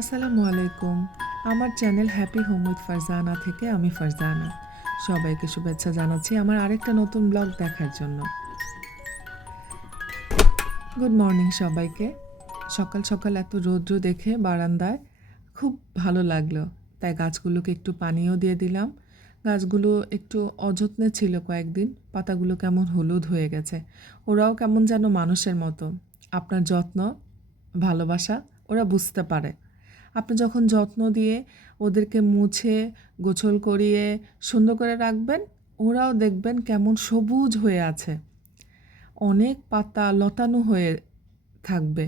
আসসালামু আলাইকুম। আমার channel happy home with Farzana থেকে আমি ফারজানা। সবাইকে শুভেচ্ছা জানাচ্ছি আমার আরেকটা নতুন ব্লগ দেখার জন্য। গুড মর্নিং সবাইকে। সকাল সকাল এত রৌদ্র দেখে বারান্দায় খুব ভালো লাগলো। তাই গাছগুলোকে একটু পানিও দিয়ে দিলাম। গাছগুলো একটু অযত্নে ছিল কয়েকদিন, পাতাগুলো কেমন হলুদ হয়ে গেছে। ওরাও কেমন যেন মানুষের মতো। আপনার যত্ন, ভালোবাসা ওরা বুঝতে পারে। আপনি যখন যত্ন দিয়ে ওদেরকে মুছে গোছল করিয়ে সুন্দর করে রাখবেন, ওরাও দেখবেন কেমন সবুজ হয়ে আছে, অনেক পাতা লতানো হয়ে থাকবে।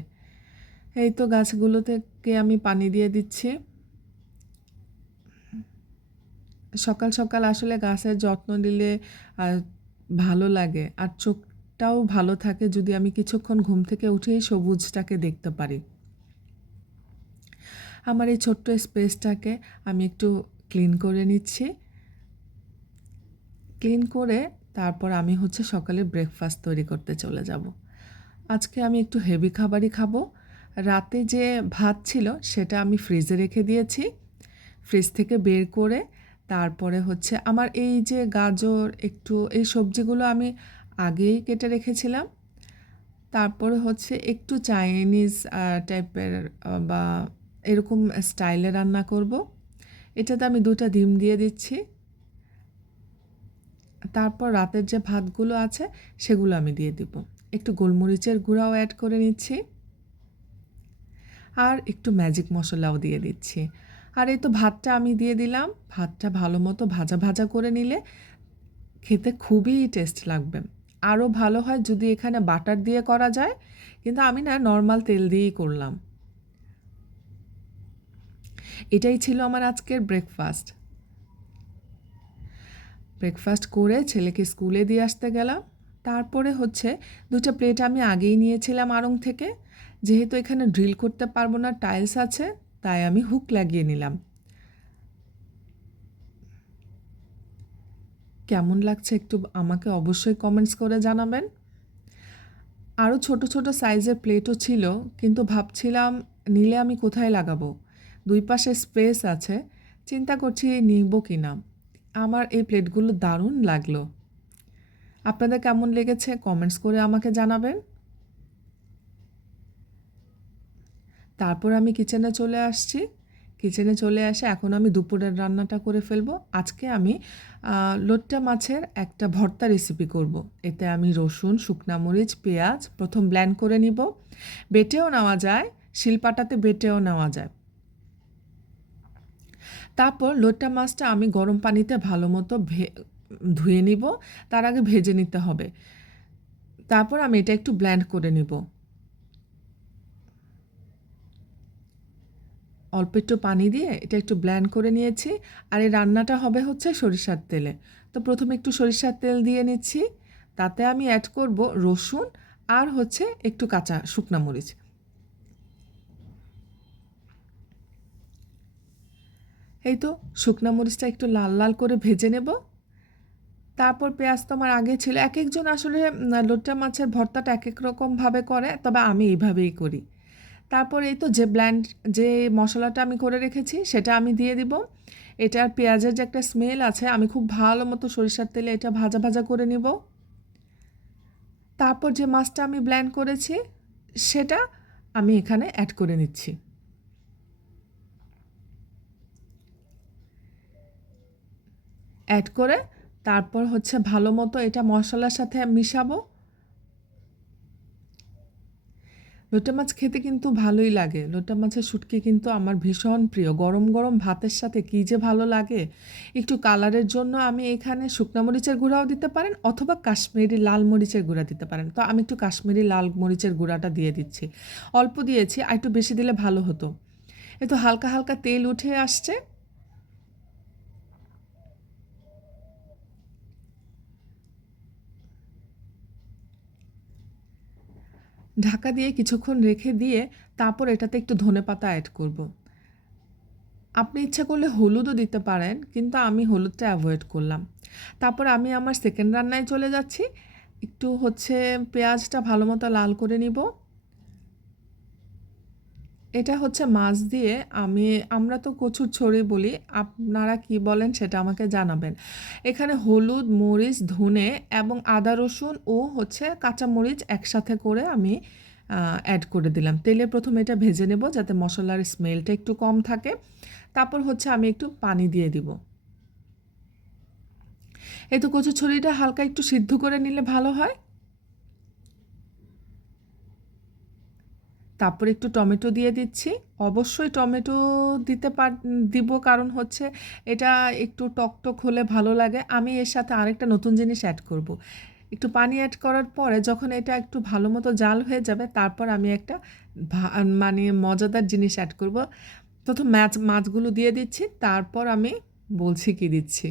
এই তো গাছগুলোতে আমি পানি দিয়ে দিচ্ছি। সকাল সকাল আসলে গাছের যত্ন নিলে ভালো লাগে, আর চোখটাও ভালো থাকে যদি আমি কিছুক্ষণ ঘুম থেকে উঠেই সবুজটাকে দেখতে পারি। আমার এই ছোট্ট স্পেসটাকে আমি একটু ক্লিন করে নিচ্ছি। ক্লিন করে তারপর আমি সকালে ব্রেকফাস্ট তৈরি করতে চলে যাব। আজকে আমি একটু হেভি খাবারই খাবো। রাতে যে ভাত ছিল সেটা আমি ফ্রিজে রেখে দিয়েছি। ফ্রিজ থেকে বের করে তারপরে আমার এই যে গাজর, একটু এই সবজিগুলো আমি আগেই কেটে রেখেছিলাম। তারপরে একটু চাইনিজ টাইপের বা এরকম স্টাইলে রান্না করব। এটাতে আমি 2টা ডিম দিয়ে দিচ্ছি। তারপর রাতের যে ভাতগুলো আছে সেগুলো আমি দিয়ে দিব। একটু গোলমরিচের গুঁড়াও অ্যাড করে নিচ্ছি, আর একটু ম্যাজিক মশলাও দিয়ে দিচ্ছি। আর এই তো ভাতটা আমি দিয়ে দিলাম। ভাতটা ভালো মতো ভাজা ভাজা করে নিলে খেতে খুবই টেস্ট লাগবে। আরও ভালো হয় যদি এখানে বাটার দিয়ে করা যায়, কিন্তু আমি না নর্মাল তেল দিয়েই করলাম। এটাই ছিল আমার আজকের ব্রেকফাস্ট। ব্রেকফাস্ট করে ছেলেকে স্কুলে দিয়ে আসতে গেলাম। তারপরে 2টা প্লেট আমি আগেই নিয়েছিলাম আড়ং থেকে। যেহেতু এখানে ড্রিল করতে পারবো না, টাইলস আছে, তাই আমি হুক লাগিয়ে নিলাম। কেমন লাগছে একটু আমাকে অবশ্যই কমেন্টস করে জানাবেন। আরও ছোট ছোট সাইজের প্লেটও ছিল, কিন্তু ভাবছিলাম নিলে আমি কোথায় লাগাবো। 2 পাশে স্পেস আছে, চিন্তা করছি নিব কি না। আমার এই প্লেটগুলো দারুণ লাগলো। আপনাদের কেমন লেগেছে কমেন্টস করে আমাকে জানাবেন। তারপর আমি কিচেনে চলে আসছি। কিচেনে চলে এসে এখন আমি দুপুরের রান্নাটা করে ফেলবো। আজকে আমি লোট্টা মাছের একটা ভর্তা রেসিপি করব। এতে আমি রসুন, শুকনা মরিচ, পেঁয়াজ প্রথম ব্লেন্ড করে নিব। বেটেও নেওয়া যায়, শিলপাটাতে বেটেও নেওয়া যায়। তারপর লোট্টা মাছটা আমি গরম পানিতে ভালো মতো ধুয়ে নিব। তার আগে ভেজে নিতে হবে। তারপর আমি এটা একটু ব্লেন্ড করে নিব। অল্প একটু পানি দিয়ে এটা একটু ব্লেন্ড করে নিয়েছি। আর এই রান্নাটা হবে সরিষার তেলে। তো প্রথমে একটু সরিষার তেল দিয়ে নিচ্ছি। তাতে আমি অ্যাড করব রসুন, আর একটু কাঁচা শুকনা মরিচ। এই তো শুকনা মরিচটা একটু লাল লাল করে ভেজে নেব। তারপর পেঁয়াজ তো আমার আগে ছিল। এক একজন আসলে লোট্টা মাছের ভর্তাটা এক এক রকমভাবে করে, তবে আমি এইভাবেই করি। তারপর এই তো যে মশলাটা আমি করে রেখেছি সেটা আমি দিয়ে দিব। এটার পেঁয়াজের যে একটা স্মেল আছে, আমি খুব ভালো মতো সরিষার তেলে এটা ভাজা ভাজা করে নিব। তারপর যে মাছটা আমি ব্লেন্ড করেছি সেটা আমি এখানে অ্যাড করে নিচ্ছি। অ্যাড করে তারপর ভালো মতো এটা মশলার সাথে মিশাবো। লোটে মাছ খেতে কিন্তু ভালোই লাগে। লোটে মাছের শুটকি কিন্তু আমার ভীষণ প্রিয়। গরম গরম ভাতের সাথে কী যে ভালো লাগে। একটু কালারের জন্য আমি এখানে শুকনো মরিচের গুঁড়াও দিতে পারেন, অথবা কাশ্মীরি লাল মরিচের গুঁড়া দিতে পারেন। তো আমি একটু কাশ্মীরি লাল মরিচের গুঁড়াটা দিয়ে দিচ্ছি। অল্প দিয়েছি, আর একটু বেশি দিলে ভালো হতো। এ তো হালকা হালকা তেল উঠে আসছে। ঢাকা দিয়ে কিছুক্ষণ রেখে দিয়ে তারপর এটাতে একটু ধনেপাতা অ্যাড করব। আপনি ইচ্ছা করলে হলুদও দিতে পারেন, কিন্তু আমি হলুদটা অ্যাভয়েড করলাম। তারপর আমি আমার সেকেন্ড রান্নায় চলে যাচ্ছি। একটু পেঁয়াজটা ভালো মতো লাল করে নিব। এটা হচ্ছে মাছ দিয়ে আমরা তো কচুরছড়ি বলি, আপনারা কি বলেন সেটা আমাকে জানাবেন। এখানে হলুদ, মরিচ, ধনে এবং আদা, রসুন ও হচ্ছে কাঁচামরিচ একসাথে করে আমি অ্যাড করে দিলাম। তেলে প্রথমে এটা ভেজে নেব যাতে মশলার স্মেলটা একটু কম থাকে। তারপর হচ্ছে আমি একটু পানি দিয়ে দিব। এই তো কচুরছড়িটা হালকা একটু সিদ্ধ করে নিলে ভালো হয়। তারপর একটু টমেটো দিয়ে দিচ্ছি। অবশ্যই টমেটো দিব, কারণ হচ্ছে এটা একটু টকটক হলে ভালো লাগে। আমি এর সাথে আরেকটা নতুন জিনিস অ্যাড করব। একটু পানি অ্যাড করার পরে যখন এটা একটু ভালো মতো জাল হয়ে যাবে, তারপর আমি একটা মানে মজাদার জিনিস অ্যাড করব। প্রথম মাছগুলো দিয়ে দিচ্ছি, তারপর আমি বলছি কি দিচ্ছি।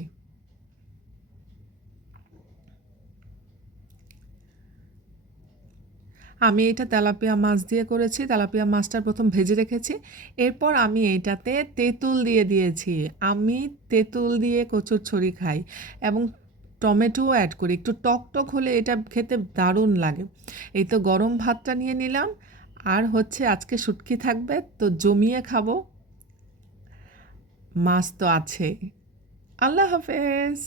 আমি এটা তেলাপিয়া মাছ দিয়ে করেছি। তেলাপিয়া মাছটা প্রথম ভেজে রেখেছি। এরপর আমি এইটাতে তেঁতুল দিয়ে দিয়েছি। আমি তেঁতুল দিয়ে কচুরছড়ি খাই এবং টমেটোও অ্যাড করি। একটু টক হলে এটা খেতে দারুণ লাগে। এই তো গরম ভাতটা নিয়ে নিলাম। আর হচ্ছে আজকে শুটকি থাকবে, তো জমিয়ে খাবো। মাছ তো আছেই। আল্লাহ হাফেজ।